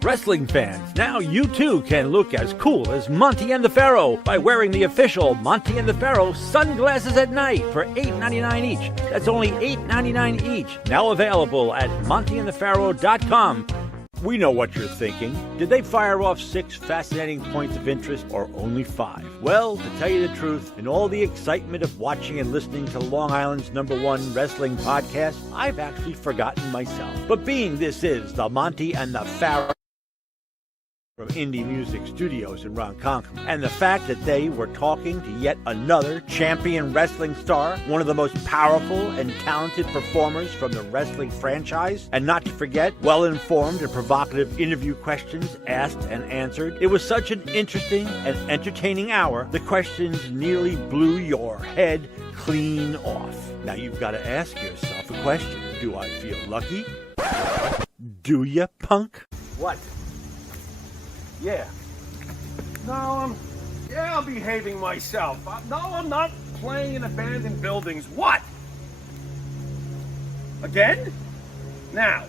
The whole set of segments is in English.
Wrestling fans, now you too can look as cool as Monty and the Pharaoh by wearing the official Monty and the Pharaoh sunglasses at night for $8.99 each. That's only $8.99 each. Now available at montyandthepharaoh.com. We know what you're thinking. Did they fire off 6 fascinating points of interest or only 5? Well, to tell you the truth, in all the excitement of watching and listening to Long Island's #1 wrestling podcast, I've actually forgotten myself. But being this is the Monty and the Pharaoh from Indie Music Studios in Ronkonkoma, and the fact that they were talking to yet another champion wrestling star, one of the most powerful and talented performers from the wrestling franchise, and not to forget, well-informed and provocative interview questions asked and answered. It was such an interesting and entertaining hour, the questions nearly blew your head clean off. Now you've got to ask yourself a question. Do I feel lucky? Do ya, punk? What? Yeah. No, I'm behaving myself. No, I'm not playing in abandoned buildings. What? Again? Now,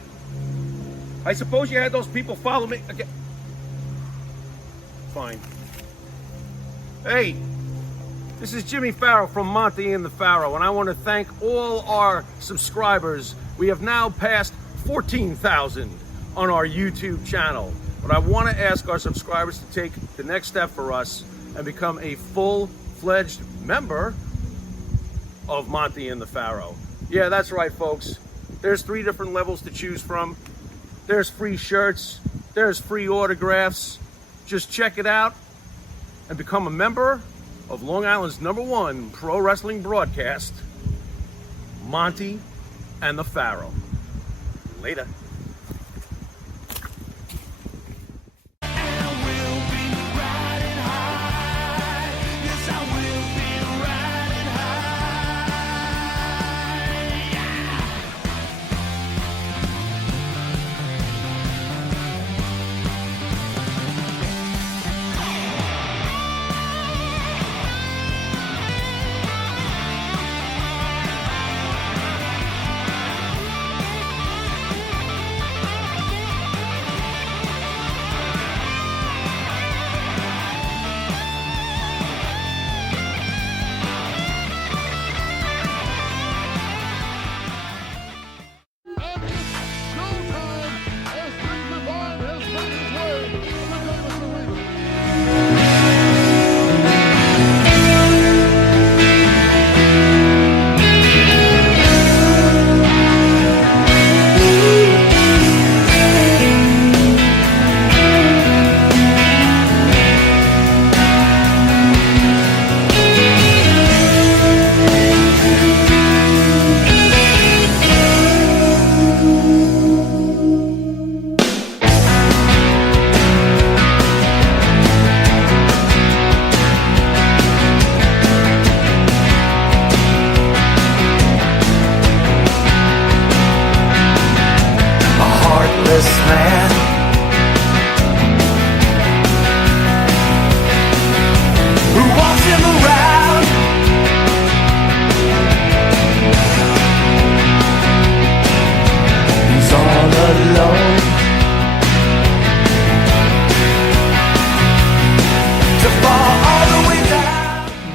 I suppose you had those people follow me again. Fine. Hey, this is Jimmy Farrow from Monty and the Pharaoh, and I want to thank all our subscribers. We have now passed 14,000 on our YouTube channel. But I want to ask our subscribers to take the next step for us and become a full-fledged member of Monty and the Pharaoh. Yeah, that's right, folks. There's 3 different levels to choose from. There's free shirts. There's free autographs. Just check it out and become a member of Long Island's #1 pro wrestling broadcast, Monty and the Pharaoh. Later.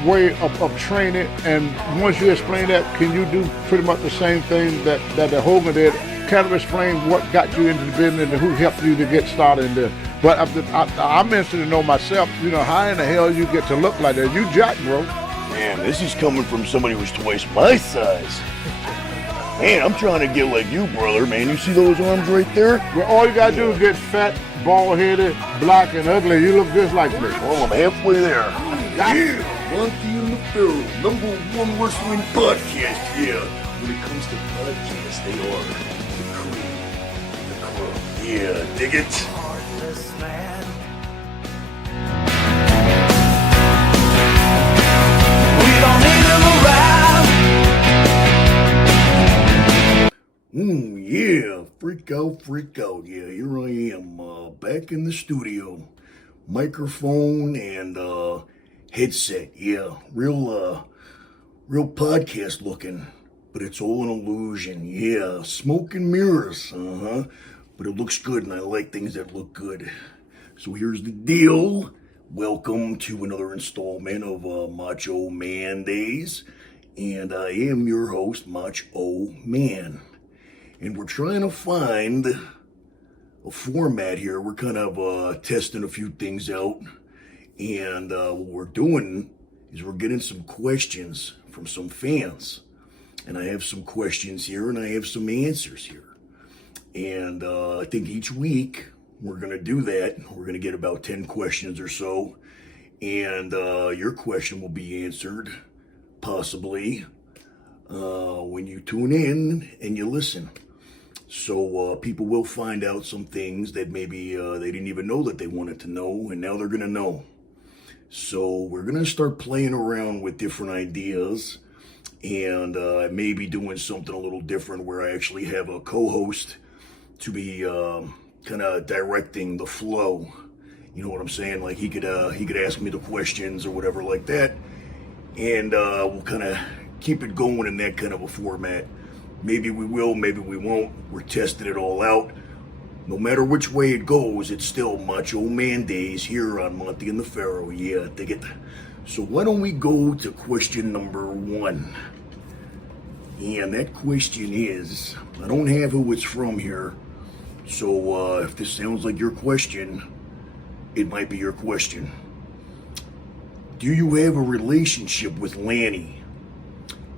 Way of training, and once you explain that, can you do pretty much the same thing that Hogan did? Kind of explain what got you into the business and who helped you to get started in this. But I'm interested to know myself, how in the hell you get to look like that? You jack, bro. Man, this is coming from somebody who's twice my size. Man, I'm trying to get like you, brother, man. You see those arms right there? Well, all you gotta do is get fat, bald-headed, black, and ugly. You look just like me. Well, I'm halfway there. Yeah, Monty and the Pharaoh, #1 wrestling podcast. Yeah, when it comes to podcasts, they are the cream, the crop. Yeah, dig it? We don't need them around. Yeah, freak out. Yeah, here I am, back in the studio. Microphone and, headset, yeah, real podcast looking, but it's all an illusion, yeah, smoke and mirrors, but it looks good, and I like things that look good. So here's the deal. Welcome to another installment of Motch-0-Mandays, and I am your host, Motch-0-Man. And we're trying to find a format here. We're kind of testing a few things out, and what we're doing is we're getting some questions from some fans. And I have some questions here, and I have some answers here. And I think each week we're going to do that. We're going to get about 10 questions or so. And your question will be answered, possibly, when you tune in and you listen. So people will find out some things that maybe they didn't even know that they wanted to know, and now they're going to know. So we're going to start playing around with different ideas, and maybe doing something a little different where I actually have a co-host to be kind of directing the flow. You know what I'm saying? Like he could ask me the questions or whatever like that, and we'll kind of keep it going in that kind of a format. Maybe we will, maybe we won't. We're testing it all out. No matter which way it goes, it's still Motch-0-Mandays here on Monty and the Pharaoh. Yeah, dig it. So why don't we go to question number 1? And that question is, I don't have who it's from here. So if this sounds like your question, it might be your question. Do you have a relationship with Lanny?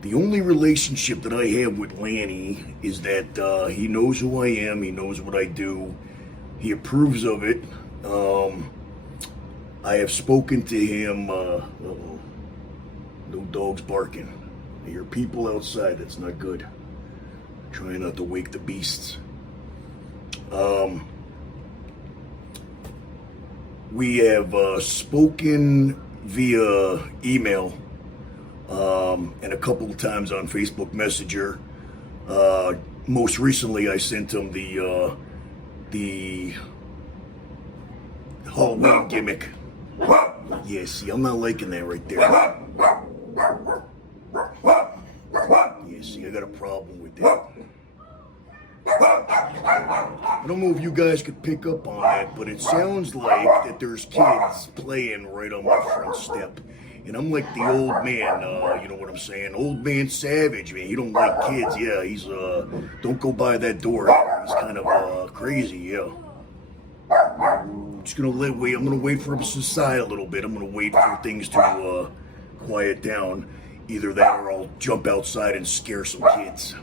The only relationship that I have with Lanny is that he knows who I am, he knows what I do, he approves of it. I have spoken to him, no dogs barking. I hear people outside, that's not good. Trying not to wake the beasts. We have spoken via email, and a couple of times on Facebook Messenger. Most recently, I sent him the Halloween gimmick. Yeah, see, I'm not liking that right there. Yeah, see, I got a problem with that. I don't know if you guys could pick up on that, but it sounds like that there's kids playing right on my front step. And I'm like the old man, you know what I'm saying? Old man savage, man. He don't like kids. Yeah, he's, don't go by that door. He's kind of, crazy, yeah. I'm just gonna wait. I'm gonna wait for him to subside a little bit. I'm gonna wait for things to, quiet down. Either that or I'll jump outside and scare some kids.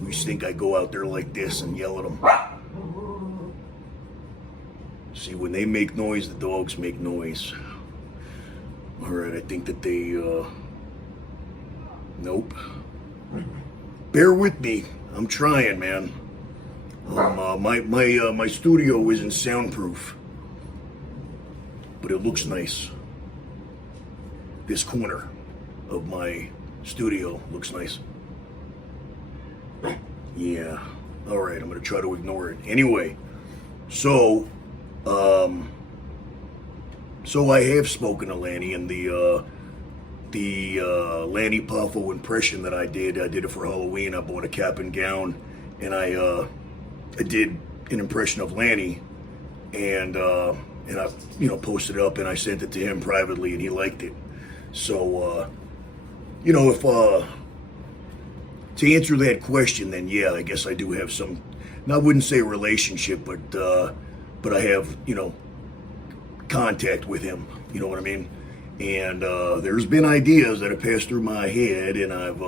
You think I go out there like this and yell at them? See, when they make noise, the dogs make noise. All right, I think that they, nope. Bear with me. I'm trying, man. My studio isn't soundproof, but it looks nice. This corner of my studio looks nice. Yeah. All right, I'm gonna try to ignore it. Anyway, so I have spoken to Lanny, and the Lanny Poffo impression that I did it for Halloween. I bought a cap and gown, and I did an impression of Lanny, and I posted it up, and I sent it to him privately, and he liked it. So if to answer that question, then yeah, I guess I do have some. I wouldn't say a relationship, but I have contact with him. You know what I mean? And there's been ideas that have passed through my head, and I've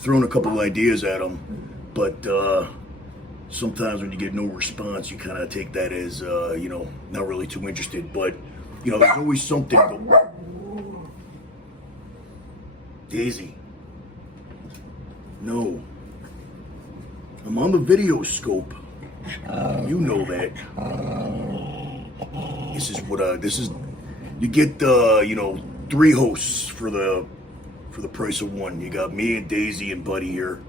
thrown a couple of ideas at him. But sometimes when you get no response, you kind of take that as not really too interested. But there's always something. Daisy. No. I'm on the video scope. You know that. This is you get 3 hosts for the price of 1. You got me and Daisy and Buddy here.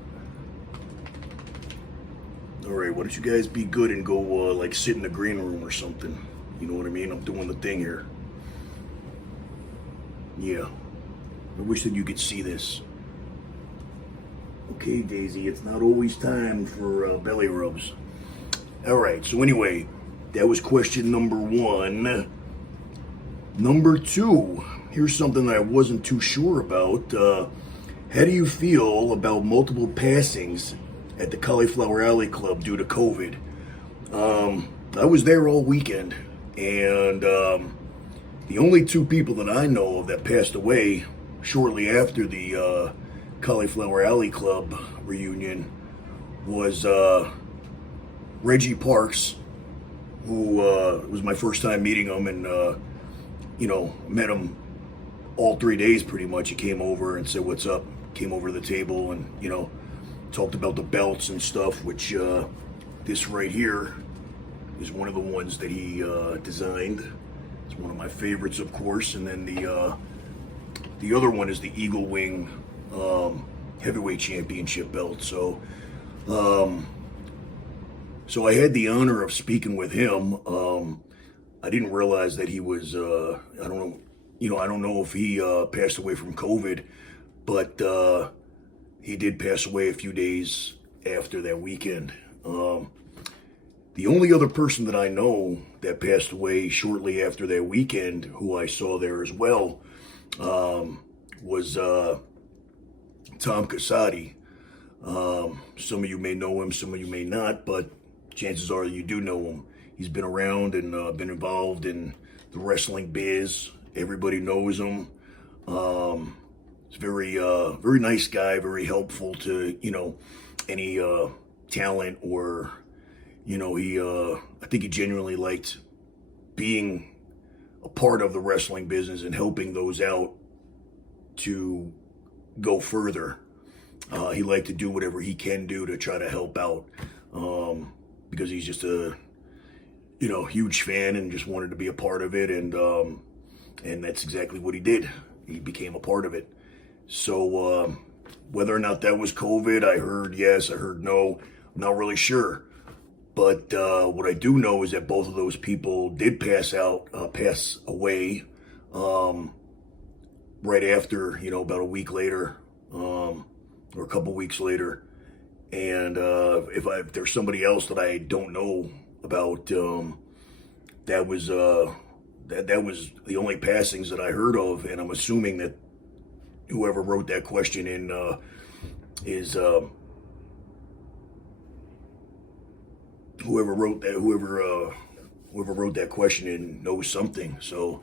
All right, why don't you guys be good and go sit in the green room or something? You know what I mean? I'm doing the thing here. Yeah. I wish that you could see this. Okay, Daisy, it's not always time for belly rubs. All right, so anyway, that was question number 1. Number 2, here's something that I wasn't too sure about. How do you feel about multiple passings at the Cauliflower Alley Club due to COVID? I was there all weekend, and the only 2 people that I know of that passed away shortly after the Cauliflower Alley Club reunion was Reggie Parks, who was my first time meeting him, and met him all 3 days pretty much. He came over and said, "What's up?" Came over to the table and, talked about the belts and stuff, which this right here is one of the ones that he designed. It's one of my favorites, of course. And then the other one is the Eagle Wing Heavyweight Championship belt. So I had the honor of speaking with him. I didn't realize that he was, I don't know if he passed away from COVID, but he did pass away a few days after that weekend. The only other person that I know that passed away shortly after that weekend, who I saw there as well, was Tom Kasady. Some of you may know him, some of you may not, but chances are you do know him. He's been around and been involved in the wrestling biz. Everybody knows him. He's very nice guy, very helpful to, any talent, or, I think he genuinely liked being a part of the wrestling business and helping those out to go further. He liked to do whatever he can do to try to help out, because he's just a, huge fan and just wanted to be a part of it. And that's exactly what he did. He became a part of it. So whether or not that was COVID, I heard yes, I heard no. I'm not really sure. But what I do know is that both of those people did pass away right after, about a week later, or a couple weeks later. And if there's somebody else that I don't know about, that was the only passings that I heard of, and I'm assuming that whoever wrote that question in is whoever wrote that question in knows something. So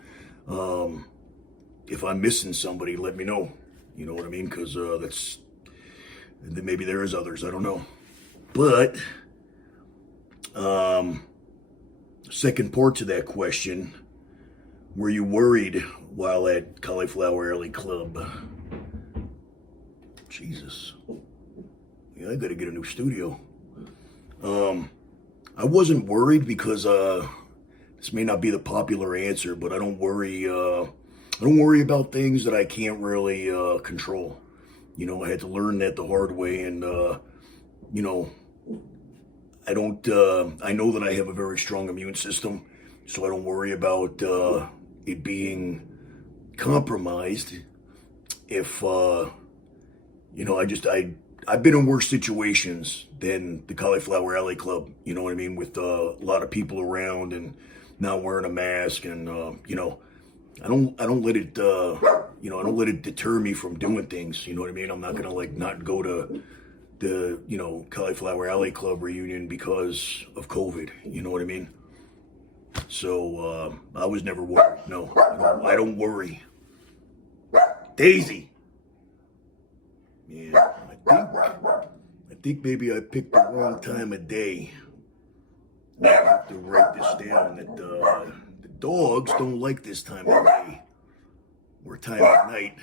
if I'm missing somebody, let me know. You know what I mean? Because maybe there is others. I don't know. But second part to that question: were you worried while at Cauliflower Alley Club? Jesus. Yeah, I gotta get a new studio. I wasn't worried because this may not be the popular answer, but I don't worry about things that I can't really control. I had to learn that the hard way, and I know that I have a very strong immune system, so I don't worry about it being compromised. If I've been in worse situations than the Cauliflower Alley Club, you know what I mean, with a lot of people around and not wearing a mask, and I don't let it deter me from doing things. You know what I mean? I'm not gonna not go to the Cauliflower Alley Club reunion because of COVID. You know what I mean? So I was never worried. No, I don't worry. Daisy. Yeah, I think maybe I picked the wrong time of day. I have to write this down. That the dogs don't like this time of day or time of night.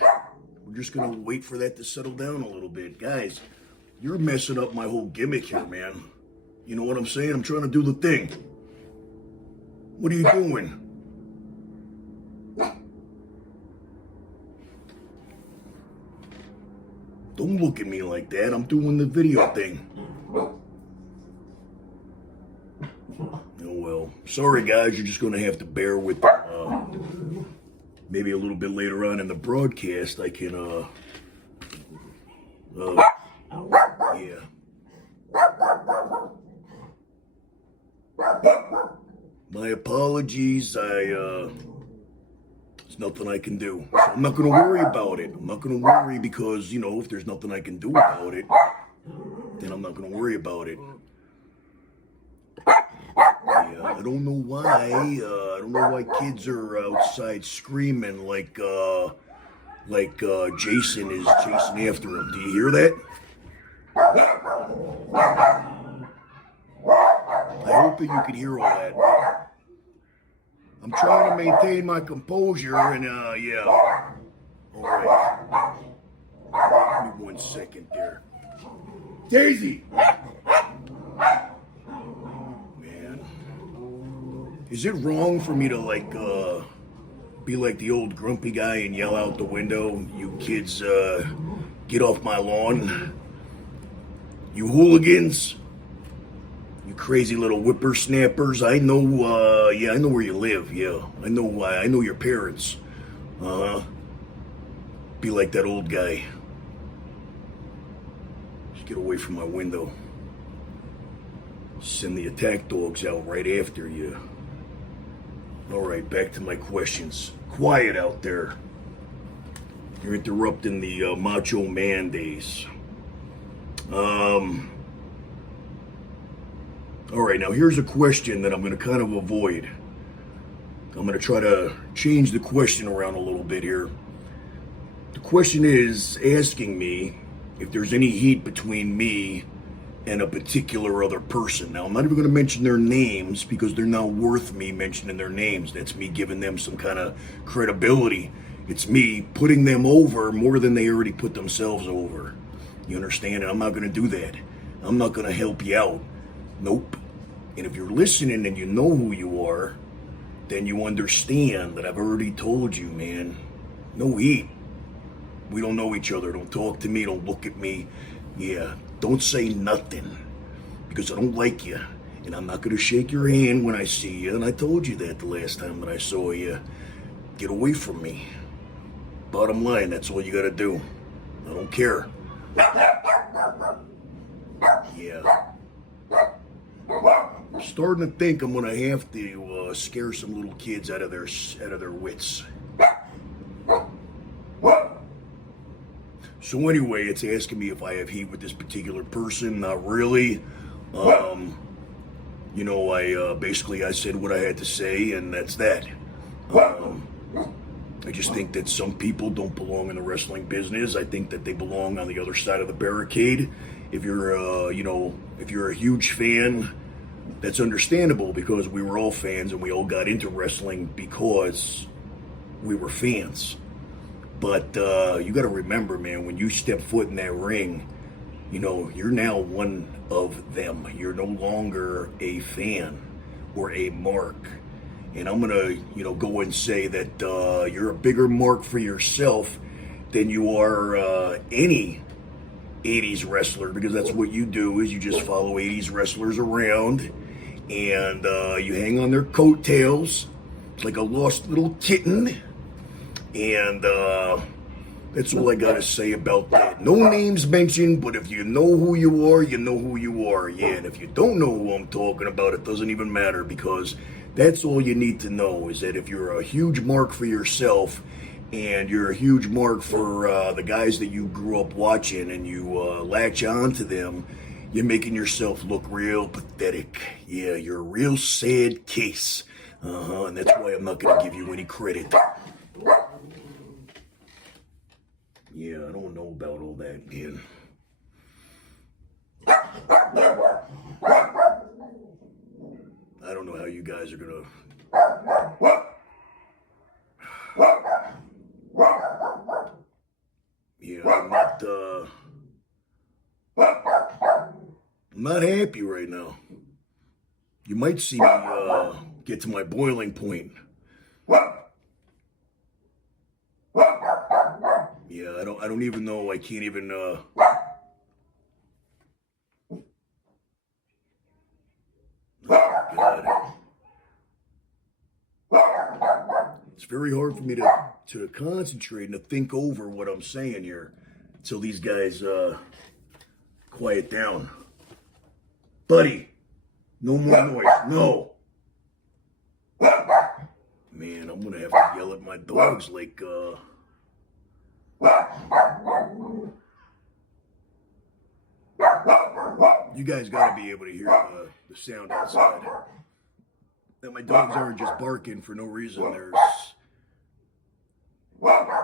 We're just gonna wait for that to settle down a little bit, guys. You're messing up my whole gimmick here, man. You know what I'm saying? I'm trying to do the thing. What are you doing? Don't look at me like that. I'm doing the video thing. Oh well. Sorry guys, you're just gonna have to bear with maybe a little bit later on in the broadcast I can yeah. My apologies. There's nothing I can do. So I'm not gonna worry about it. I'm not gonna worry because, if there's nothing I can do about it, then I'm not gonna worry about it. Yeah, I don't know why. I don't know why kids are outside screaming like Jason is chasing after him. Do you hear that? I hope that you could hear all that. I'm trying to maintain my composure and, yeah. All right. Give me 1 second there. Daisy! Man. Is it wrong for me to, be like the old grumpy guy and yell out the window, "You kids, get off my lawn. You hooligans. You crazy little whippersnappers. I know, I know where you live, yeah. I know your parents. Be like that old guy. Just get away from my window. Send the attack dogs out right after you. All right, back to my questions. Quiet out there. You're interrupting the Motch-0-Mandays. All right, now here's a question that I'm going to kind of avoid. I'm going to try to change the question around a little bit here. The question is asking me if there's any heat between me and a particular other person. Now, I'm not even going to mention their names because they're not worth me mentioning their names. That's me giving them some kind of credibility. It's me putting them over more than they already put themselves over. You understand? And I'm not going to do that. I'm not going to help you out. Nope. And if you're listening and you know who you are, then you understand that I've already told you, man. No heat. We don't know each other. Don't talk to me. Don't look at me. Yeah, don't say nothing. Because I don't like you. And I'm not going to shake your hand when I see you. And I told you that the last time that I saw you. Get away from me. Bottom line, that's all you got to do. I don't care. Yeah. I'm starting to think I'm gonna have to scare some little kids out of their wits. So anyway, it's asking me if I have heat with this particular person. Not really. I said what I had to say, and that's that. I just think that some people don't belong in the wrestling business. I think that they belong on the other side of the barricade. If you're, if you're a huge fan, that's understandable because we were all fans and we all got into wrestling because we were fans. But you got to remember, man, when you step foot in that ring, you're now one of them. You're no longer a fan or a mark. And I'm going to, go and say that you're a bigger mark for yourself than you are any 80s wrestler, because that's what you do, is you just follow 80s wrestlers around and you hang on their coattails. It's like a lost little kitten. And that's all I got to say about that. No names mentioned, but if you know who you are, you know who you are. Yeah, and if you don't know who I'm talking about, it doesn't even matter, because that's all you need to know, is that if you're a huge mark for yourself and you're a huge mark for the guys that you grew up watching and you latch on to them, you're making yourself look real pathetic. Yeah, you're a real sad case. And that's why I'm not going to give you any credit. Yeah, I don't know about all that, man. I don't know how you guys are gonna... Yeah, I'm not happy right now. You might see me get to my boiling point. Yeah, I don't even know. I can't even oh, God. It's very hard for me to concentrate and to think over what I'm saying here until these guys quiet down. Buddy, no more noise. No. I'm gonna have to yell at my dogs like, you guys gotta be able to hear the sound outside. That my dogs aren't just barking for no reason. There's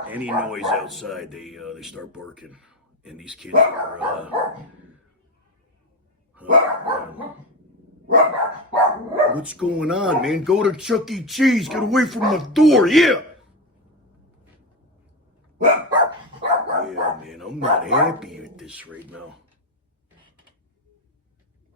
any noise outside, they start barking. And these kids are, what's going on, man? Go to Chuck E. Cheese. Get away from the door. Yeah. Yeah, man. I'm not happy with this right now.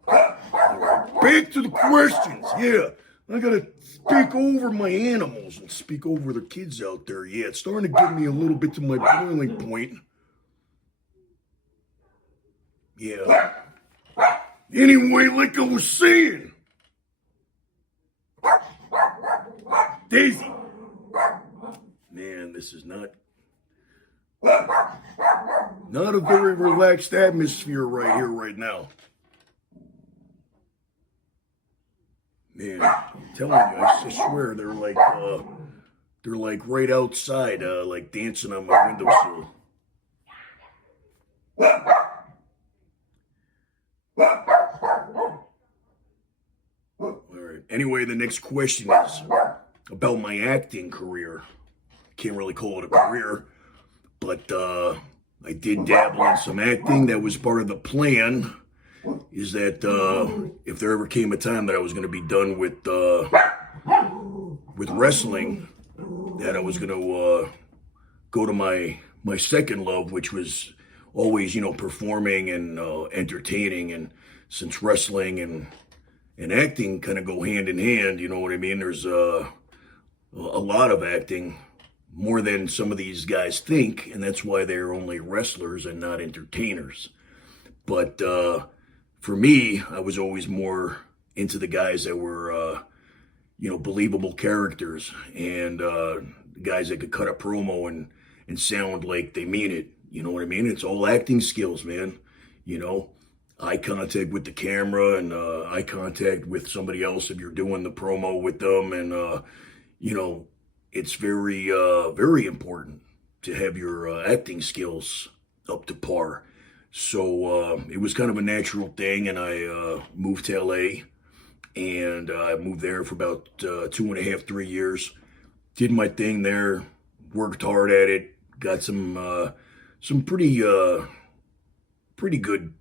Back to the questions. Yeah. I gotta speak over my animals and speak over the kids out there. Yeah, it's starting to get me a little bit to my boiling point. Yeah. Anyway, like I was saying. Daisy. Man, this is not a very relaxed atmosphere right here, right now. Man, I'm telling you, I swear they're like right outside, like dancing on my windowsill. All right. Anyway, the next question is about my acting career. Can't really call it a career, but I did dabble in some acting. That was part of the plan. Is that if there ever came a time that I was going to be done with wrestling, that I was going to go to my second love, which was always, performing and entertaining. And since wrestling and acting kind of go hand in hand, you know what I mean? There's a lot of acting, more than some of these guys think, and that's why they're only wrestlers and not entertainers. But for me, I was always more into the guys that were, believable characters and guys that could cut a promo and sound like they mean it. You know what I mean? It's all acting skills, man. Eye contact with the camera and eye contact with somebody else if you're doing the promo with them. And, it's very, very important to have your acting skills up to par. So it was kind of a natural thing, and I moved to LA, and I moved there for about 2.5, 3 years. Did my thing there, worked hard at it, got some pretty good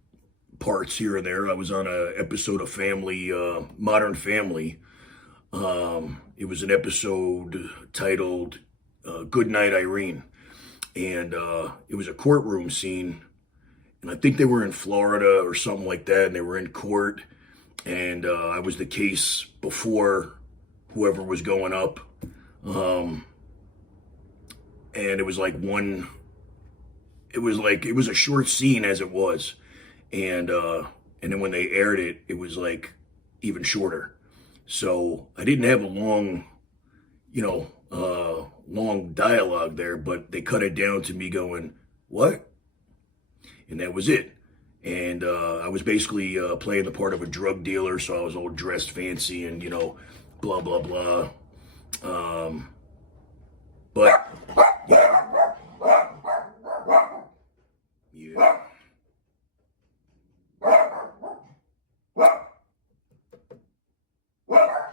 parts here and there. I was on an episode of Modern Family. It was an episode titled Good Night, Irene, and it was a courtroom scene. And I think they were in Florida or something like that, and they were in court. And I was the case before whoever was going up. And it was like it was a short scene as it was. And then when they aired it, it was like even shorter. So I didn't have a long dialogue there, but they cut it down to me going, "What?" And that was it. And I was basically playing the part of a drug dealer, so I was all dressed fancy and, blah, blah, blah. But, yeah.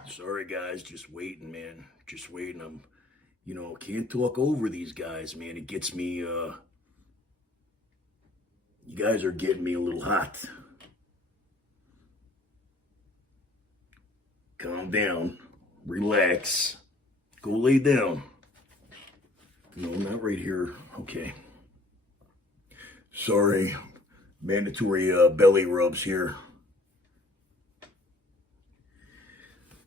Sorry, guys, just waiting, man. Just waiting. I'm, can't talk over these guys, man. It gets me, you guys are getting me a little hot. Calm down. Relax. Go lay down. No, not right here. Okay. Sorry. Mandatory belly rubs here.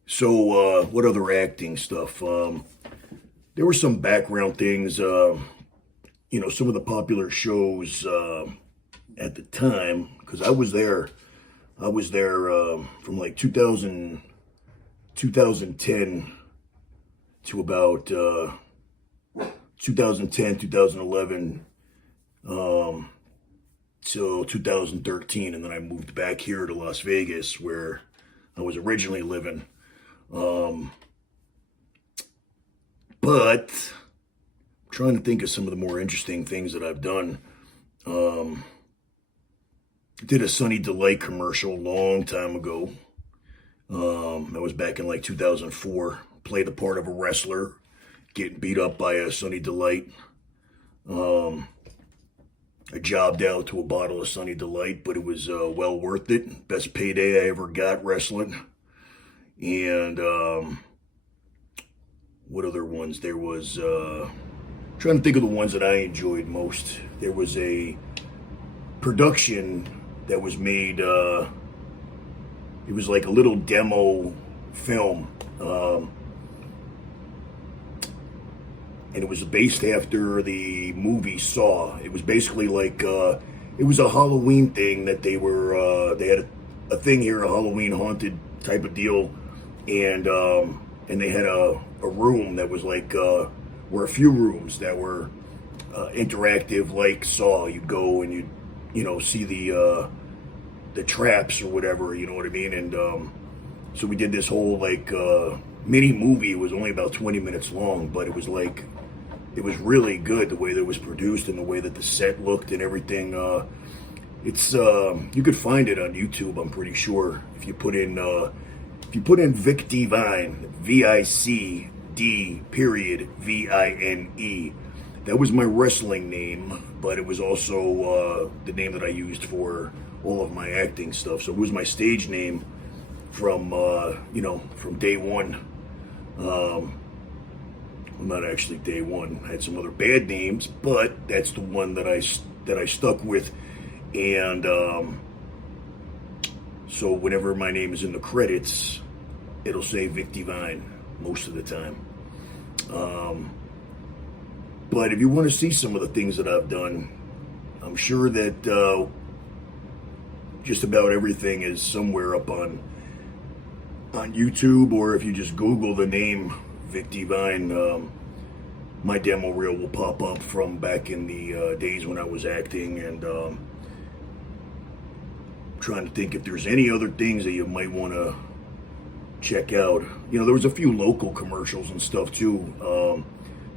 So, what other acting stuff? There were some background things. Some of the popular shows at the time, because I was there from like 2010 to about 2010, 2011, till 2013, and then I moved back here to Las Vegas where I was originally living. But I'm trying to think of some of the more interesting things that I've done. Did a Sunny Delight commercial a long time ago. That was back in like 2004. Played the part of a wrestler getting beat up by a Sunny Delight. I jobbed out to a bottle of Sunny Delight, but it was well worth it. Best payday I ever got wrestling. And what other ones? There was, trying to think of the ones that I enjoyed most. There was a production that was made, it was like a little demo film. And it was based after the movie Saw. It was basically like, it was a Halloween thing that they had a thing here, a Halloween haunted type of deal. And they had a room that was like, were a few rooms that were interactive like Saw. You'd go and you'd, see the traps or whatever, you know what I mean? And so we did this whole like mini movie. It was only about 20 minutes long, but it was like, it was really good the way that it was produced and the way that the set looked and everything. It's you could find it on YouTube, I'm pretty sure. If you put in Vic Divine, VICD_VINE. That was my wrestling name, but it was also the name that I used for all of my acting stuff. So it was my stage name from from day one. Well, not actually day one. I had some other bad names, but that's the one that I stuck with. And so whenever my name is in the credits, it'll say Vic Divine most of the time. But if you want to see some of the things that I've done, I'm sure that just about everything is somewhere up on YouTube, or if you just Google the name Vic Divine, my demo reel will pop up from back in the days when I was acting. And trying to think if there's any other things that you might want to check out. There was a few local commercials and stuff too.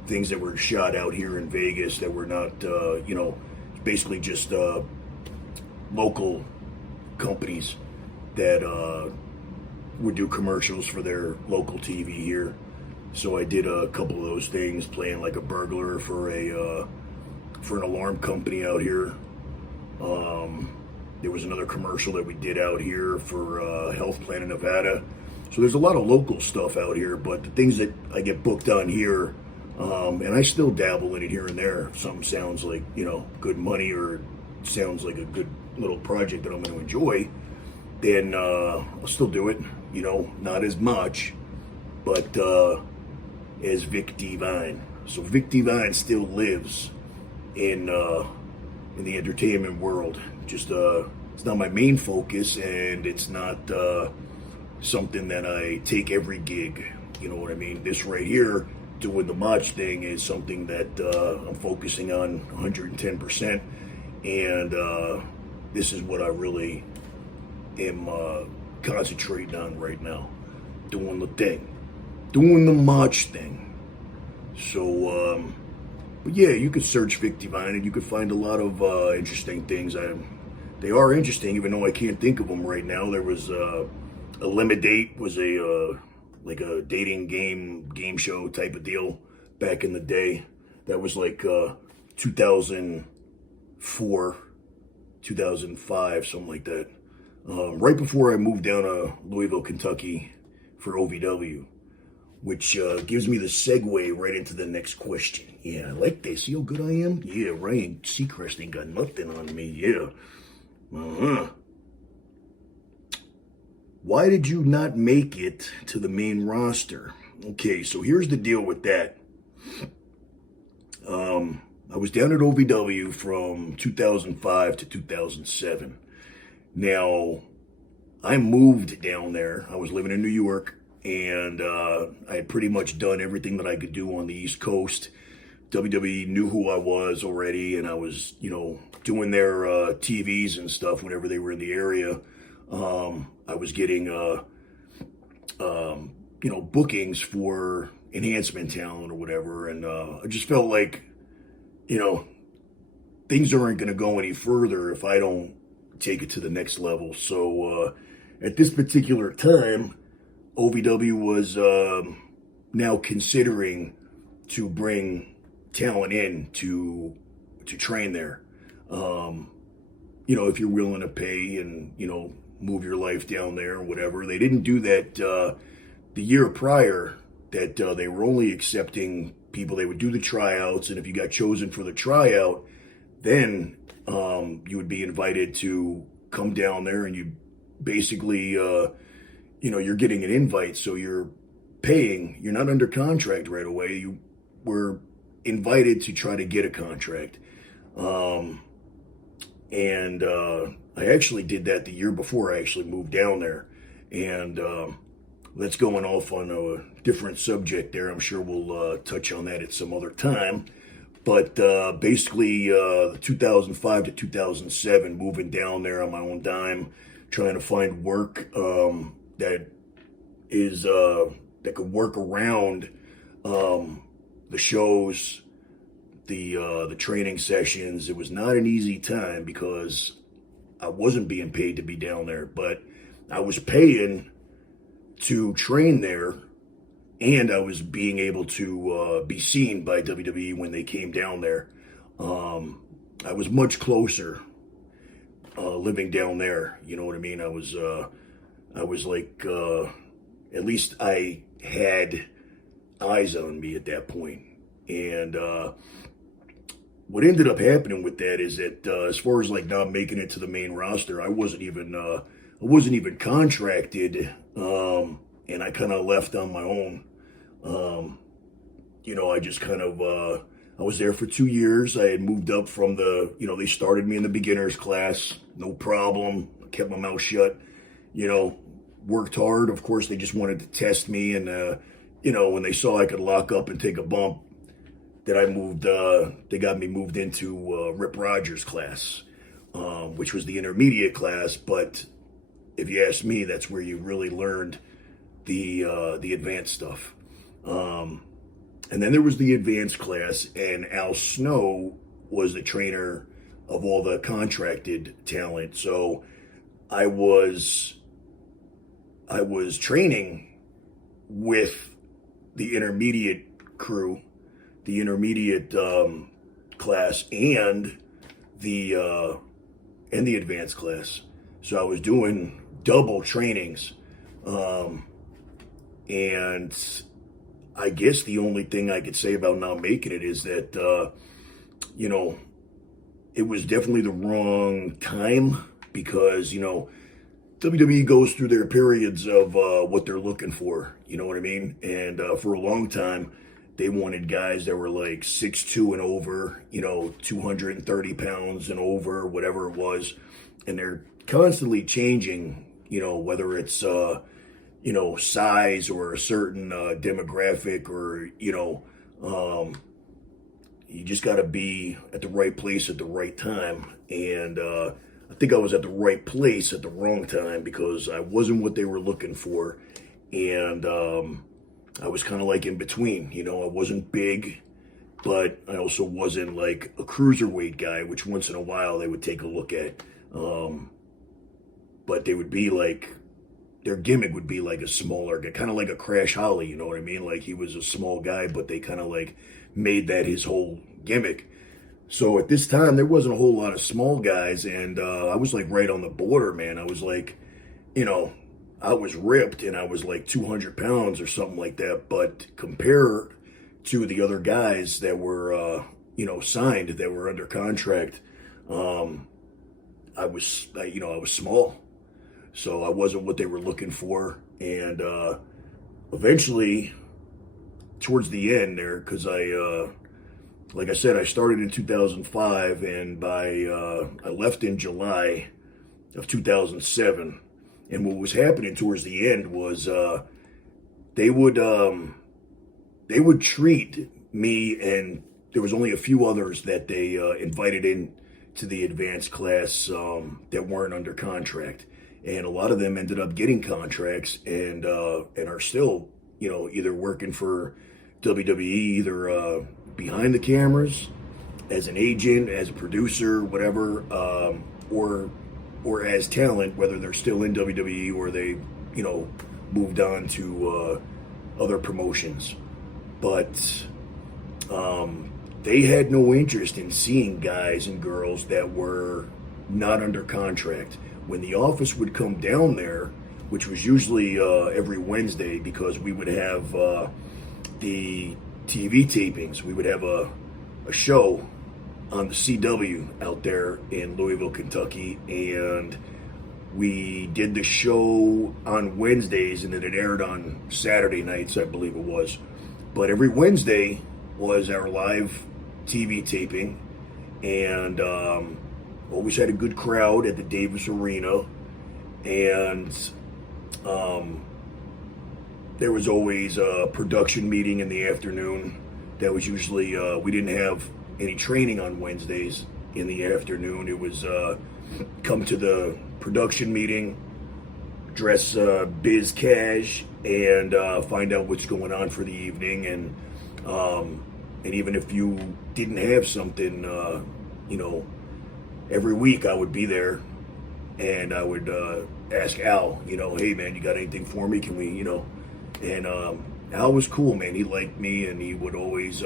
Things that were shot out here in Vegas that were not, basically just local companies that would do commercials for their local TV here. So I did a couple of those things, playing like a burglar for an alarm company out here. There was another commercial that we did out here for Health Plan in Nevada. So there's a lot of local stuff out here, but the things that I get booked on here, and I still dabble in it here and there. If something sounds like, good money, or sounds like a good little project that I'm going to enjoy, then I'll still do it. Not as much, but as Vic Divine. So Vic Divine still lives in the entertainment world. Just it's not my main focus, and it's not something that I take every gig. You know what I mean? This right here, doing the Motch thing, is something that I'm focusing on 110%, and this is what I really am concentrating on right now, doing the thing, doing the Motch thing. So, but yeah, you could search Vic Divine and you could find a lot of interesting things. They are interesting, even though I can't think of them right now. There was Eliminate was like a dating game show type of deal back in the day. That was like 2004, 2005, something like that. Right before I moved down to Louisville, Kentucky for OVW, which gives me the segue right into the next question. Yeah, I like this. See how good I am? Yeah, Ryan Seacrest ain't got nothing on me. Yeah. Why did you not make it to the main roster? Okay, so here's the deal with that. I was down at OVW from 2005 to 2007. Now, I moved down there. I was living in New York, and I had pretty much done everything that I could do on the East Coast. WWE knew who I was already, and I was, doing their TVs and stuff whenever they were in the area. I was getting, bookings for, enhancement talent or whatever. And I just felt like, you know, things aren't going to go any further if I don't take it to the next level. So at this particular time, OVW was now considering to bring talent in to train there. You know, if you're willing to pay and, you know, move your life down there or whatever. They didn't do that the year prior, that they were only accepting people. They would do the tryouts, and if you got chosen for the tryout, then you would be invited to come down there, and you basically, you know, you're getting an invite, so you're paying. You're not under contract right away. You were invited to try to get a contract. And I actually did that the year before I actually moved down there. And that's going off on a different subject there. I'm sure we'll touch on that at some other time. But basically, 2005 to 2007, moving down there on my own dime, trying to find work that is that could work around the shows, the training sessions. It was not an easy time because I wasn't being paid to be down there, but I was paying to train there, and I was being able to be seen by WWE when they came down there. I was much closer living down there. You know what I mean? I was like, at least I had eyes on me at that point. And what ended up happening with that is that as far as like not making it to the main roster, I wasn't even contracted, and I kind of left on my own. You know, I just kind of I was there for 2 years. I had moved up from they started me in the beginners class, no problem. I kept my mouth shut. You know, worked hard. Of course, they just wanted to test me, and when they saw I could lock up and take a bump, that I moved, they got me moved into Rip Rogers' class, which was the intermediate class. But if you ask me, that's where you really learned the advanced stuff. And then there was the advanced class, and Al Snow was the trainer of all the contracted talent. So I was training with the intermediate crew, the intermediate class, and the advanced class. So I was doing double trainings, and I guess the only thing I could say about not making it is that it was definitely the wrong time, because WWE goes through their periods of what they're looking for. You know what I mean? And for a long time, they wanted guys that were like 6'2" and over, 230 pounds and over, whatever it was. And they're constantly changing, whether it's, size or a certain demographic, or, you just got to be at the right place at the right time. And I think I was at the right place at the wrong time, because I wasn't what they were looking for. And I was kind of like in between. I wasn't big, but I also wasn't like a cruiserweight guy, which once in a while they would take a look at. But they would be like, their gimmick would be like a smaller guy, kind of like a Crash Holly, you know what I mean? Like he was a small guy, but they kind of like made that his whole gimmick. So at this time, there wasn't a whole lot of small guys, and I was like right on the border, man. I was like, I was ripped, and I was like 200 pounds or something like that. But compared to the other guys that were, signed, that were under contract, I was small. So I wasn't what they were looking for. And eventually, towards the end there, because like I said, I started in 2005, and I left in July of 2007. And what was happening towards the end was they would treat me, and there was only a few others that they invited in to the advanced class that weren't under contract. And a lot of them ended up getting contracts, and are still, either working for WWE, either behind the cameras, as an agent, as a producer, whatever, or as talent, whether they're still in WWE or they, moved on to other promotions. But they had no interest in seeing guys and girls that were not under contract. When the office would come down there, which was usually every Wednesday, because we would have the TV tapings, we would have a show on the CW out there in Louisville, Kentucky, and we did the show on Wednesdays, and then it aired on Saturday nights, I believe it was. But every Wednesday was our live TV taping, and always had a good crowd at the Davis Arena, and there was always a production meeting in the afternoon. That was usually, we didn't have any training on Wednesdays in the afternoon. It was come to the production meeting, dress biz cash, and find out what's going on for the evening. And even if you didn't have something, every week I would be there, and I would ask Al, hey man, you got anything for me? Can we, and Al was cool, man. He liked me, and he would always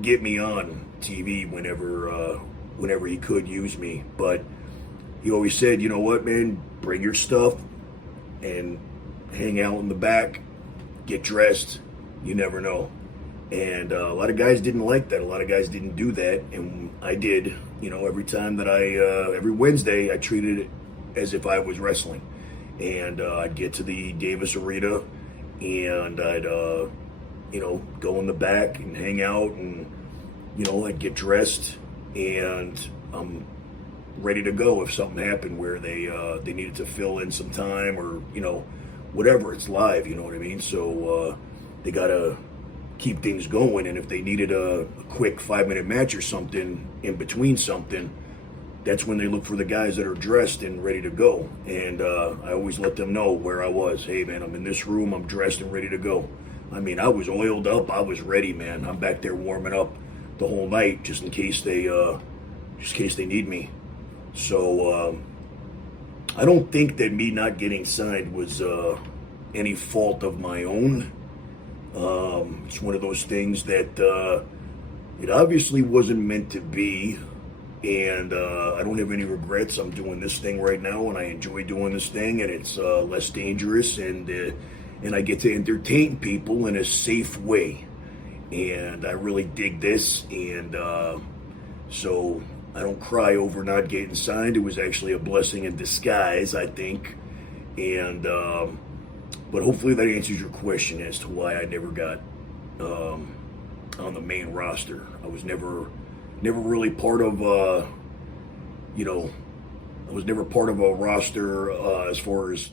get me on TV whenever he could use me. But he always said, you know what, man, bring your stuff and hang out in the back, get dressed. You never know. And a lot of guys didn't like that. A lot of guys didn't do that, and I did. Every time that every Wednesday, I treated it as if I was wrestling. And I'd get to the Davis Arena, and I'd, go in the back and hang out, and, I'd get dressed, and I'm ready to go if something happened where they needed to fill in some time, or, whatever. It's live, you know what I mean? So they got to keep things going, and if they needed a quick 5-minute match or something in between something, that's when they look for the guys that are dressed and ready to go. And I always let them know where I was. Hey man, I'm in this room, I'm dressed and ready to go. I mean, I was oiled up, I was ready, man. I'm back there warming up the whole night just in case they need me. So I don't think that me not getting signed was any fault of my own. It's one of those things that it obviously wasn't meant to be, and I don't have any regrets. I'm doing this thing right now, and I enjoy doing this thing, and it's less dangerous, and I get to entertain people in a safe way, and I really dig this, and so I don't cry over not getting signed. It was actually a blessing in disguise, I think, and but hopefully that answers your question as to why I never got on the main roster. I was never really part of, I was never part of a roster as far as,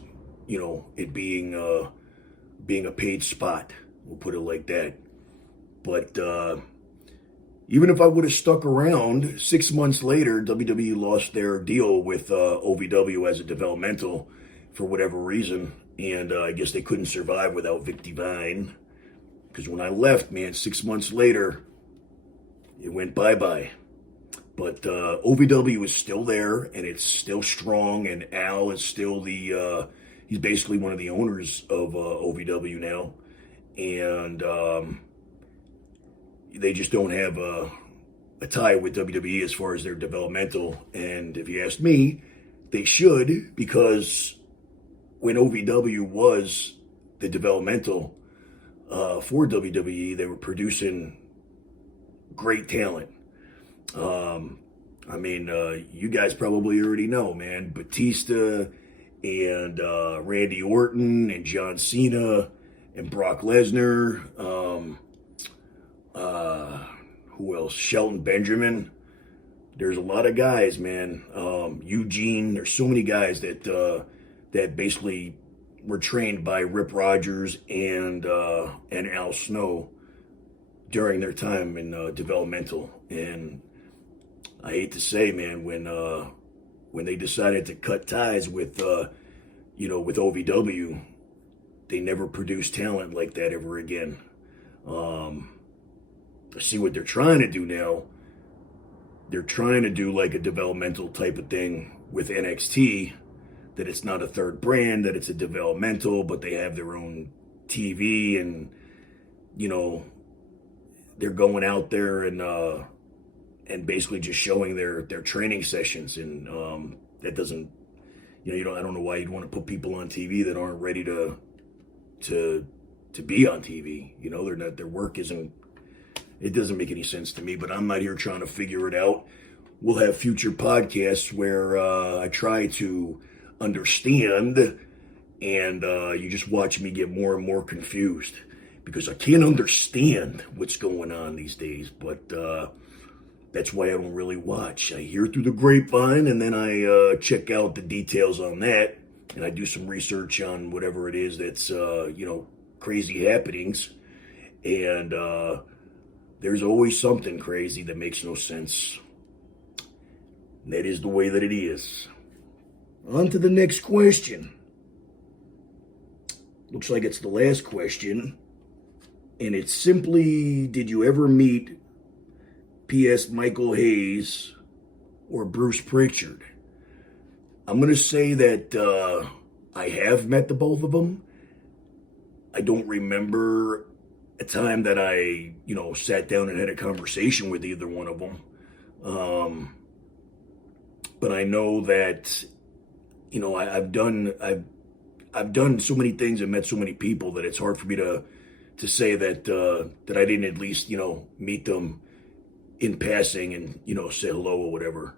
it being a paid spot. We'll put it like that. But even if I would have stuck around, 6 months later, WWE lost their deal with OVW as a developmental for whatever reason. And I guess they couldn't survive without Vic Divine. Because when I left, man, 6 months later, it went bye-bye. But OVW is still there, and it's still strong, and Al is still he's basically one of the owners of OVW now. And they just don't have a tie with WWE as far as their developmental. And if you ask me, they should, because when OVW was the developmental for WWE, they were producing great talent. You guys probably already know, man. Batista and Randy Orton and John Cena and Brock Lesnar. Who else? Shelton Benjamin. There's a lot of guys, man. Eugene. There's so many guys that basically were trained by Rip Rogers and Al Snow during their time in developmental. And I hate to say, man, when they decided to cut ties with OVW, they never produce talent like that ever again. I see what they're trying to do now. They're trying to do like a developmental type of thing with NXT, that it's not a third brand, that it's a developmental, but they have their own TV, and they're going out there and basically just showing their training sessions, and that doesn't, I don't know why you'd want to put people on TV that aren't ready to be on TV. They're not, their work isn't. It doesn't make any sense to me, but I'm not here trying to figure it out. We'll have future podcasts where I try to understand, and you just watch me get more and more confused, because I can't understand what's going on these days, but that's why I don't really watch. I hear through the grapevine, and then I check out the details on that, and I do some research on whatever it is that's, crazy happenings, and there's always something crazy that makes no sense. And that is the way that it is. On to the next question. Looks like it's the last question. And it's simply, did you ever meet P.S. Michael Hayes or Bruce Prichard? I'm going to say that I have met the both of them. I don't remember a time that I, sat down and had a conversation with either one of them. But I know that, I've done so many things and met so many people that it's hard for me to say that that I didn't at least, meet them in passing and, say hello or whatever.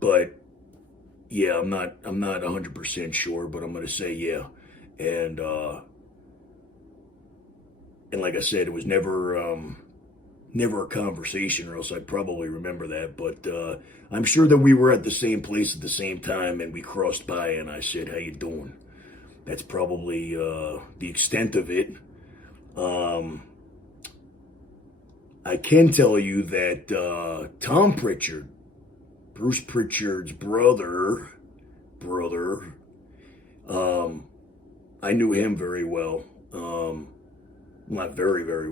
But yeah, I'm not 100% sure, but I'm going to say yeah. And like I said, it was never a conversation, or else I'd probably remember that. But I'm sure that we were at the same place at the same time, and we crossed by, and I said, "How you doing?" That's probably the extent of it. I can tell you that Tom Prichard, Bruce Prichard's brother, I knew him very well. Not very, very,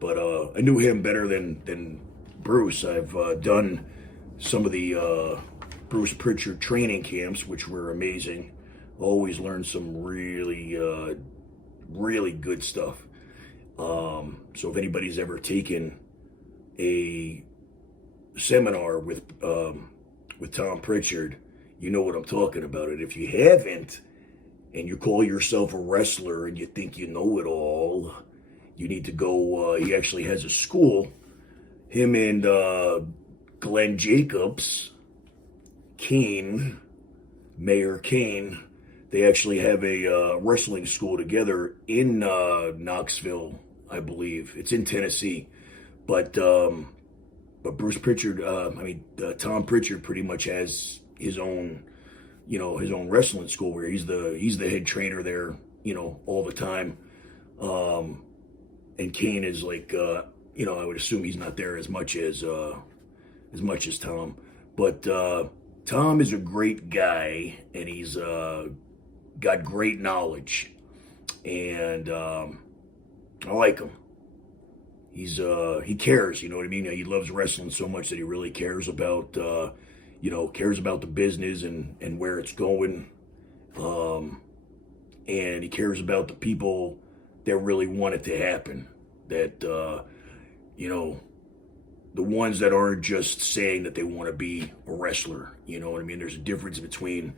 but I knew him better than Bruce. I've done some of the Bruce Prichard training camps, which were amazing. Always learned some really, really good stuff. So if anybody's ever taken a seminar with Tom Prichard, you know what I'm talking about. And if you haven't, and you call yourself a wrestler and you think you know it all, you need to go. He actually has a school. Him and Glenn Jacobs, Mayor Kane, they actually have a wrestling school together in Knoxville, I believe. It's in Tennessee. But Bruce Prichard, Tom Prichard pretty much has his own, his own wrestling school where he's the head trainer there, all the time. And Kane is like, I would assume he's not there as much as Tom. But Tom is a great guy, and he's got great knowledge, and I like him. He cares, you know what I mean? He loves wrestling so much that he really cares about, cares about the business and where it's going. And he cares about the people that really want it to happen. That, the ones that aren't just saying that they want to be a wrestler, you know what I mean? There's a difference between,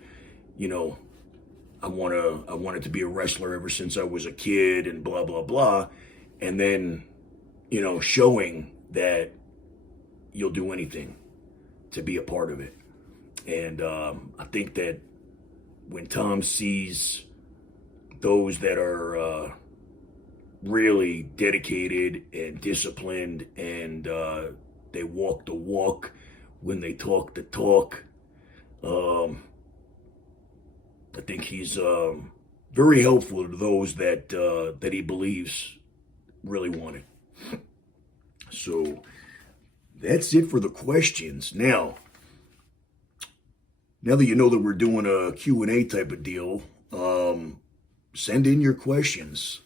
I wanted to be a wrestler ever since I was a kid and blah, blah, blah. And then, showing that you'll do anything to be a part of it. And I think that when Tom sees those that are really dedicated and disciplined, and they walk the walk when they talk the talk, I think he's very helpful to those that he believes really want it. So that's it for the questions. Now that you know that we're doing a Q&A type of deal, send in your questions.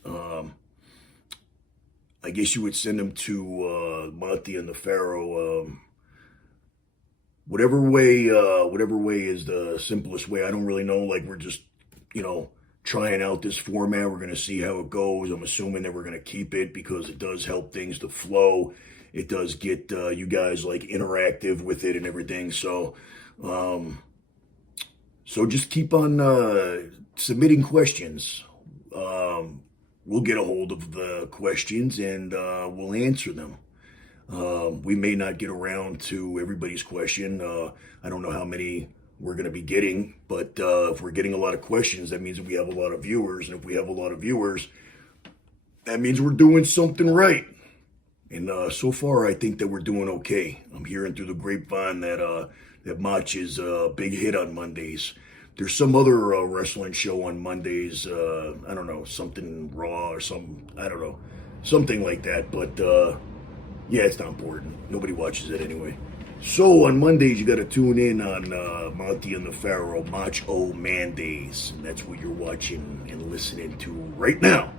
I guess you would send them to Monty and the Pharaoh. Whatever way is the simplest way. I don't really know. Like, we're just, trying out this format. We're going to see how it goes. I'm assuming that we're going to keep it because it does help things to flow. It does get you guys like interactive with it and everything. So just keep on submitting questions. We'll get a hold of the questions and we'll answer them. We may not get around to everybody's question. I don't know how many we're going to be getting, but if we're getting a lot of questions, that means we have a lot of viewers. And if we have a lot of viewers, that means we're doing something right. And so far, I think that we're doing okay. I'm hearing through the grapevine that Motch is a big hit on Mondays. There's some other wrestling show on Mondays. I don't know, something Raw or I don't know, something like that. But yeah, it's not important. Nobody watches it anyway. So on Mondays, you got to tune in on Monty and the Pharaoh, Motch-0-Mandays. And that's what you're watching and listening to right now.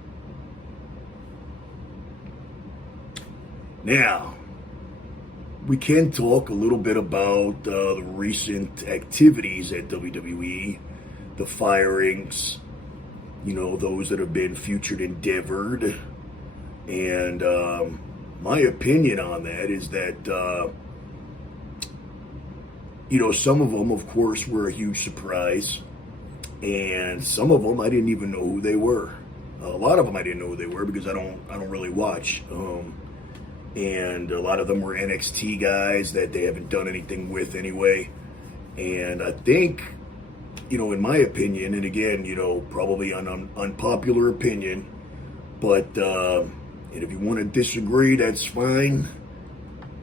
Now, we can talk a little bit about the recent activities at WWE, the firings, those that have been future endeavored. And my opinion on that is that, some of them, of course, were a huge surprise. And some of them, I didn't even know who they were. A lot of them I didn't know who they were because I don't really watch. And a lot of them were NXT guys that they haven't done anything with anyway. And I think, in my opinion, and again, probably an unpopular opinion, but and if you want to disagree, that's fine,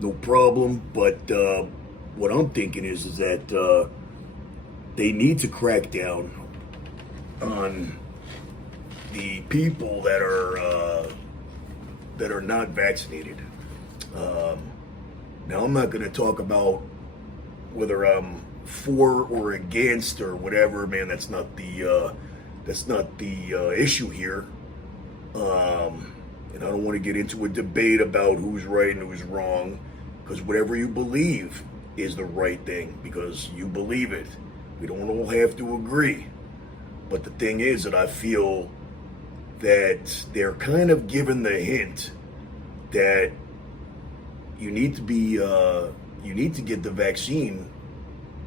no problem. But what I'm thinking is that they need to crack down on the people that are not vaccinated. Now, I'm not going to talk about whether I'm for or against or whatever, man. That's not the issue here. And I don't want to get into a debate about who's right and who's wrong, because whatever you believe is the right thing because you believe it. We don't all have to agree. But the thing is that I feel that they're kind of given the hint that you need to get the vaccine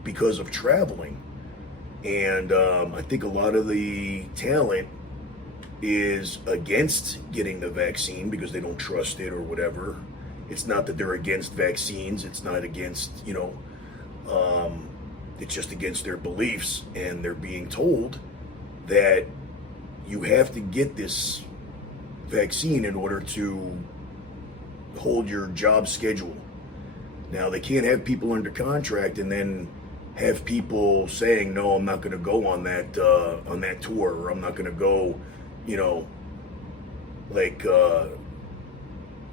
because of traveling. And I think a lot of the talent is against getting the vaccine because they don't trust it or whatever. It's not that they're against vaccines. It's not against, it's just against their beliefs. And they're being told that you have to get this vaccine in order to hold your job schedule. Now, they can't have people under contract and then have people saying, no, I'm not going to go on that tour, or I'm not going to go,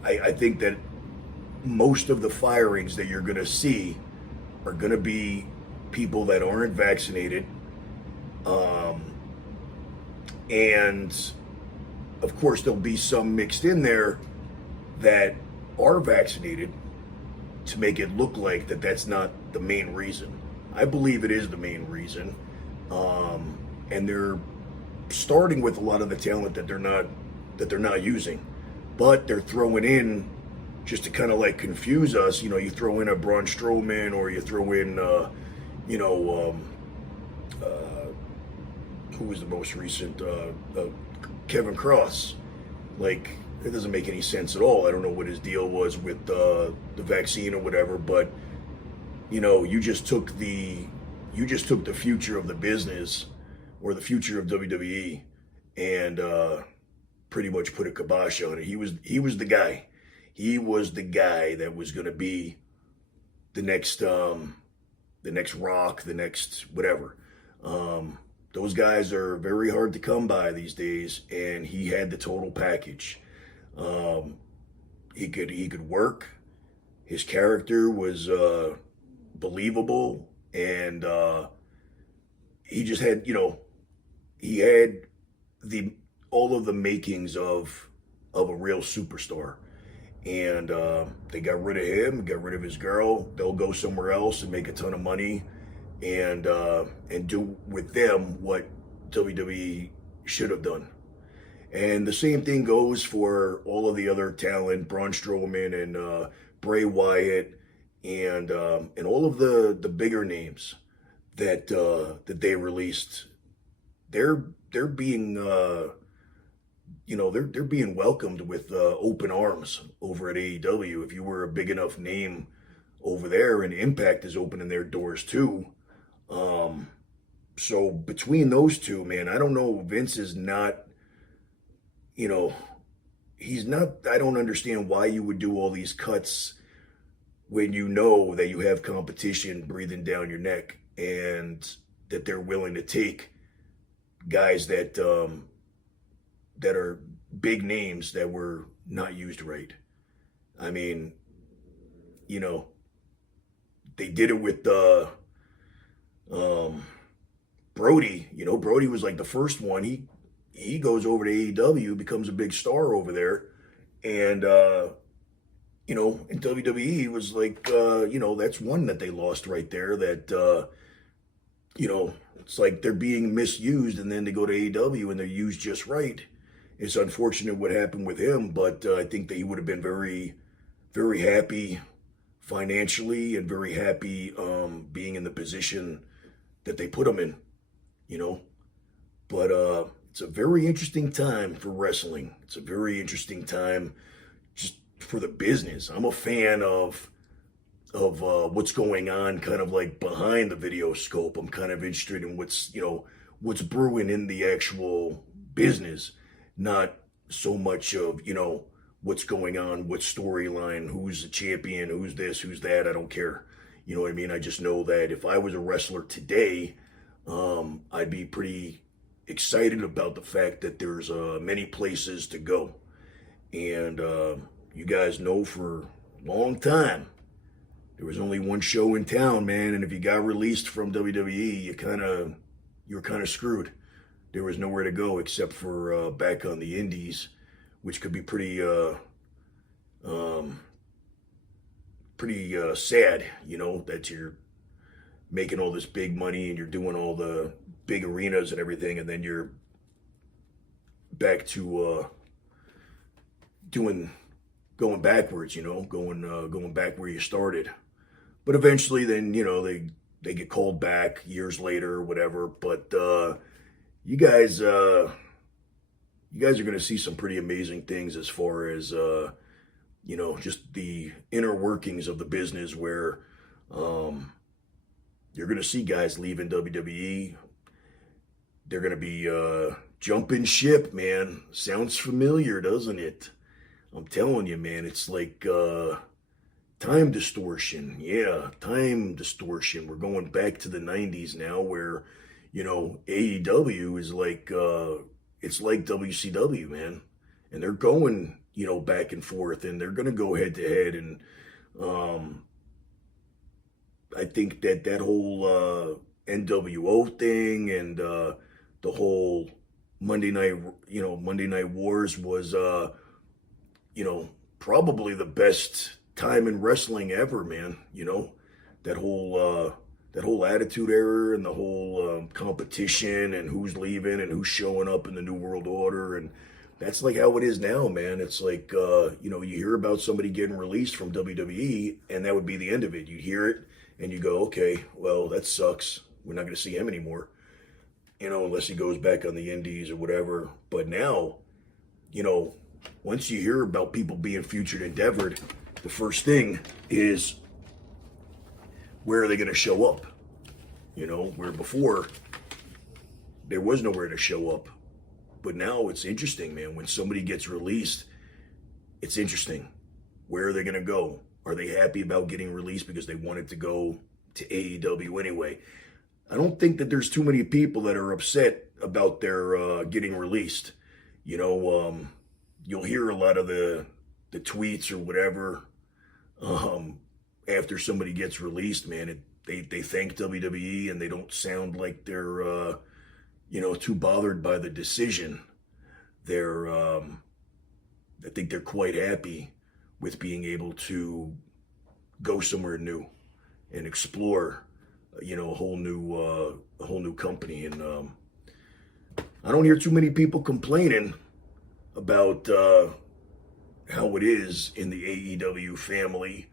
I think that most of the firings that you're going to see are going to be people that aren't vaccinated. And of course, there'll be some mixed in there that are vaccinated to make it look like that's not the main reason. I believe it is the main reason. And they're starting with a lot of the talent that they're not using, but they're throwing in just to kind of like confuse us. You throw in a Braun Strowman, or you throw in, who was the most recent, Kevin Cross. Like, it doesn't make any sense at all. I don't know what his deal was with the vaccine or whatever, but you just took the future of the business or the future of WWE and pretty much put a kibosh on it. He was the guy. He was the guy that was going to be the next Rock, the next whatever. Those guys are very hard to come by these days, and he had the total package. He could work. His character was believable, and he just had, he had the all of the makings of a real superstar. And they got rid of him, got rid of his girl. They'll go somewhere else and make a ton of money, and do with them what WWE should have done. And the same thing goes for all of the other talent, Braun Strowman and Bray Wyatt, and all of the bigger names that that they released. They're being they're being welcomed with open arms over at AEW. If you were a big enough name over there, and Impact is opening their doors too. So between those two, man, I don't know. Vince is not, he's not. I don't understand why you would do all these cuts when you know that you have competition breathing down your neck, and that they're willing to take guys that that are big names that were not used right. I mean, they did it with Brody. Brody was like the first one. He goes over to AEW, becomes a big star over there, and in WWE was like that's one that they lost right there. That it's like they're being misused, and then they go to AEW and they're used just right. It's unfortunate what happened with him, but I think that he would have been very, very happy financially, and very happy being in the position that they put him in, But it's a very interesting time for wrestling. It's a very interesting time just for the business. I'm a fan of what's going on, kind of like behind the video scope. I'm kind of interested in what's brewing in the actual business. Not so much of, what's going on, what storyline, who's the champion, who's this, who's that. I don't care. You know what I mean? I just know that if I was a wrestler today, I'd be pretty excited about the fact that there's many places to go. And you guys know for a long time, there was only one show in town, man. And if you got released from WWE, you were kind of screwed. There was nowhere to go except for back on the indies, which could be pretty sad, that you're making all this big money and you're doing all the big arenas and everything, and then you're back to going backwards, going back where you started. But eventually, then they get called back years later or whatever. But you guys are going to see some pretty amazing things as far as, just the inner workings of the business, where you're going to see guys leaving WWE. They're going to be jumping ship, man. Sounds familiar, doesn't it? I'm telling you, man, it's like time distortion. Yeah, time distortion. We're going back to the 90s now, where AEW is like, it's like WCW, man. And they're going, back and forth, and they're going to go head to head. And I think that whole NWO thing, and the whole Monday Night Wars was, probably the best time in wrestling ever, man. That whole Attitude Era, and the whole competition, and who's leaving and who's showing up in the New World Order. And that's like how it is now, man. It's like, you hear about somebody getting released from WWE, and that would be the end of it. You hear it and you go, okay, well, that sucks. We're not going to see him anymore, unless he goes back on the indies or whatever. But now, once you hear about people being featured endeavored, the first thing is, where are they going to show up? Where before there was nowhere to show up. But now it's interesting, man. When somebody gets released, it's interesting. Where are they going to go? Are they happy about getting released because they wanted to go to AEW anyway? I don't think that there's too many people that are upset about their getting released. You'll hear a lot of the tweets or whatever after somebody gets released, man. They thank WWE, and they don't sound like they're too bothered by the decision. I think they're quite happy with being able to go somewhere new and explore, a whole new company. And I don't hear too many people complaining about how it is in the AEW family,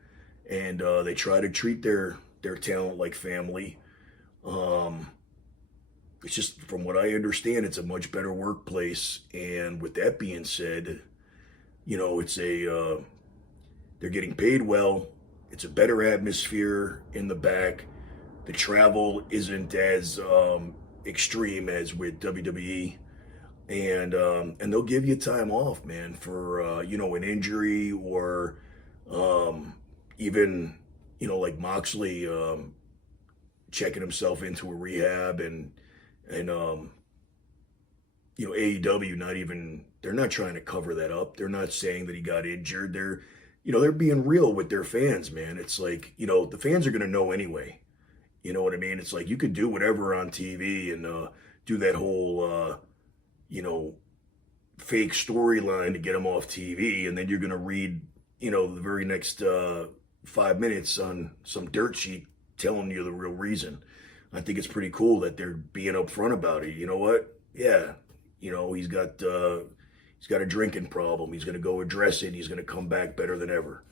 and they try to treat their talent like family. It's just, from what I understand, it's a much better workplace. And with that being said, it's they're getting paid well. It's a better atmosphere in the back. The travel isn't as extreme as with WWE, and they'll give you time off, man, for an injury, or even like Moxley checking himself into a rehab, and AEW they're not trying to cover that up. They're not saying that he got injured. They're being real with their fans, man. It's like, the fans are going to know anyway. You know what I mean? It's like, you could do whatever on TV and do that whole, fake storyline to get them off TV. And then you're going to read, the very next 5 minutes on some dirt sheet telling you the real reason. I think it's pretty cool that they're being upfront about it. You know what? Yeah. He's got a drinking problem. He's going to go address it. He's going to come back better than ever.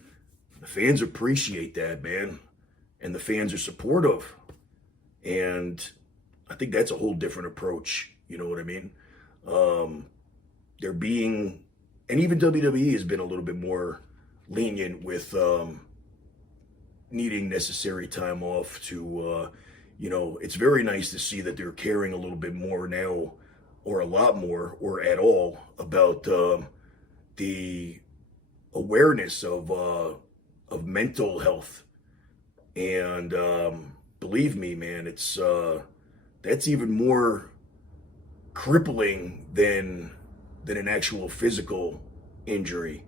The fans appreciate that, man. And the fans are supportive. And I think that's a whole different approach. You know what I mean? They're being, and even WWE has been a little bit more lenient with needing necessary time off to, it's very nice to see that they're caring a little bit more now, or a lot more, or at all, about the awareness of mental health. And believe me, man, it's that's even more crippling than an actual physical injury.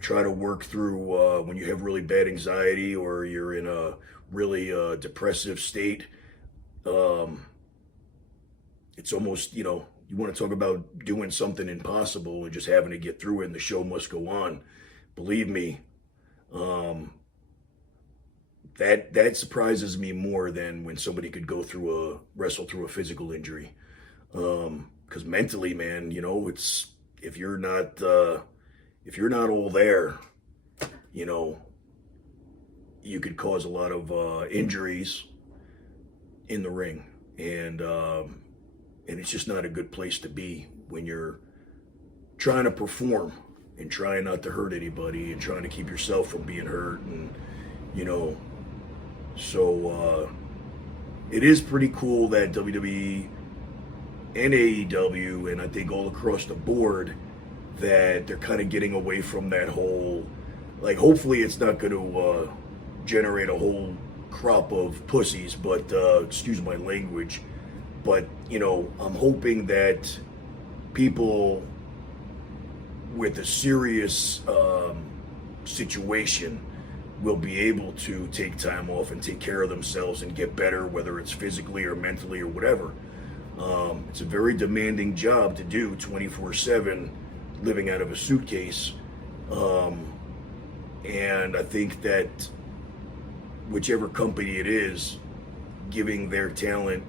Try to work through when you have really bad anxiety, or you're in a really depressive state. It's almost, you want to talk about doing something impossible and just having to get through it, and the show must go on. Believe me, that surprises me more than when somebody could wrestle through a physical injury. Because mentally, man, it's, if you're not all there, you could cause a lot of injuries in the ring, and it's just not a good place to be when you're trying to perform and trying not to hurt anybody and trying to keep yourself from being hurt, and so it is pretty cool that WWE and AEW, and I think all across the board, that they're kind of getting away from that whole, like, hopefully it's not going to generate a whole crop of pussies, but excuse my language, but I'm hoping that people with a serious situation will be able to take time off and take care of themselves and get better, whether it's physically or mentally or whatever. It's a very demanding job to do 24/7, living out of a suitcase. And I think that whichever company it is, giving their talent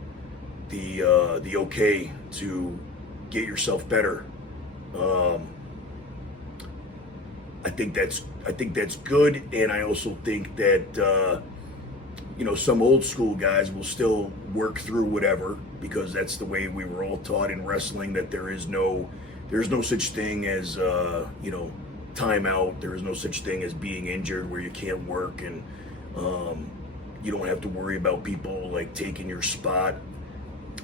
the okay to get yourself better, I think that's good. And I also think that some old school guys will still work through whatever, because that's the way we were all taught in wrestling, that there's no such thing as timeout. There is no such thing as being injured where you can't work, and you don't have to worry about people like taking your spot.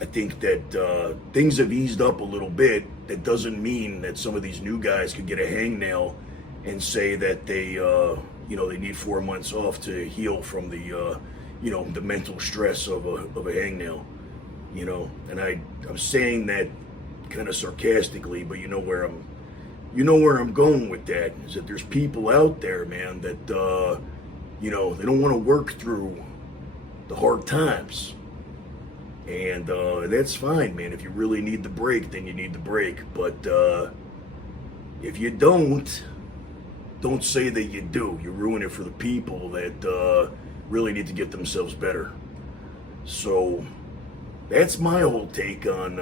I think that things have eased up a little bit. That doesn't mean that some of these new guys could get a hangnail and say that they they need 4 months off to heal from the the mental stress of a hangnail. And I'm saying that kind of sarcastically, but where I'm going with that is that there's people out there, man, that they don't want to work through the hard times. And that's fine, man. If you really need the break, then you need the break. But If you don't say that you do. You ruin it for the people that really need to get themselves better. So that's my whole take on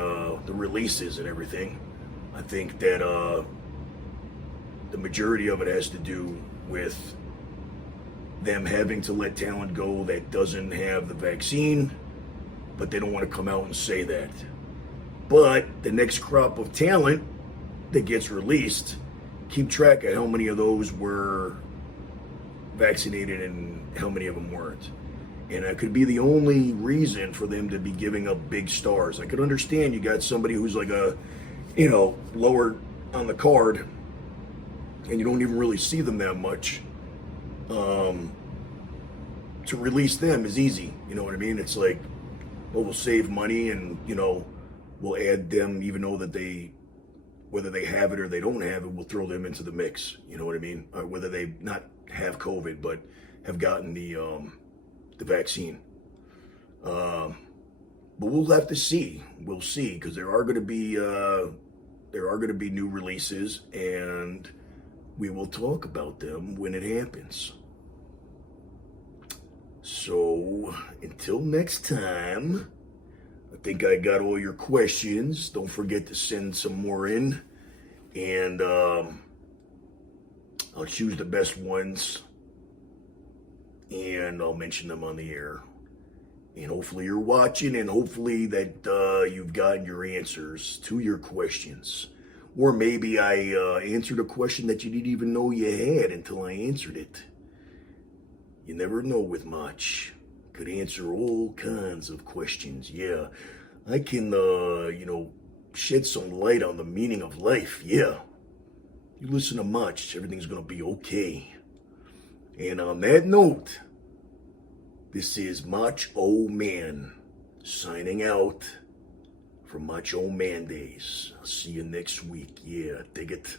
the releases and everything. I think that the majority of it has to do with them having to let talent go that doesn't have the vaccine, but they don't want to come out and say that. But the next crop of talent that gets released, keep track of how many of those were vaccinated and how many of them weren't. And that could be the only reason for them to be giving up big stars. I could understand you got somebody who's like a, lower on the card, and you don't even really see them that much. To release them is easy, you know what I mean? It's like, well, we'll save money and, we'll add them even though that whether they have it or they don't have it, we'll throw them into the mix, you know what I mean? Or whether they not have COVID, but have gotten the vaccine. But we'll have to see. We'll see, because there are going to be new releases, and we will talk about them when it happens. So, until next time, I think I got all your questions. Don't forget to send some more in, and I'll choose the best ones, and I'll mention them on the air. And hopefully you're watching, and hopefully that you've gotten your answers to your questions. Or maybe I answered a question that you didn't even know you had until I answered it. You never know with Motch. Could answer all kinds of questions. Yeah, I can, shed some light on the meaning of life. Yeah. You listen to Motch, everything's going to be okay. And on that note, this is Motch-0-Man signing out from Motch-0-Mandays. I'll see you next week. Yeah, dig it.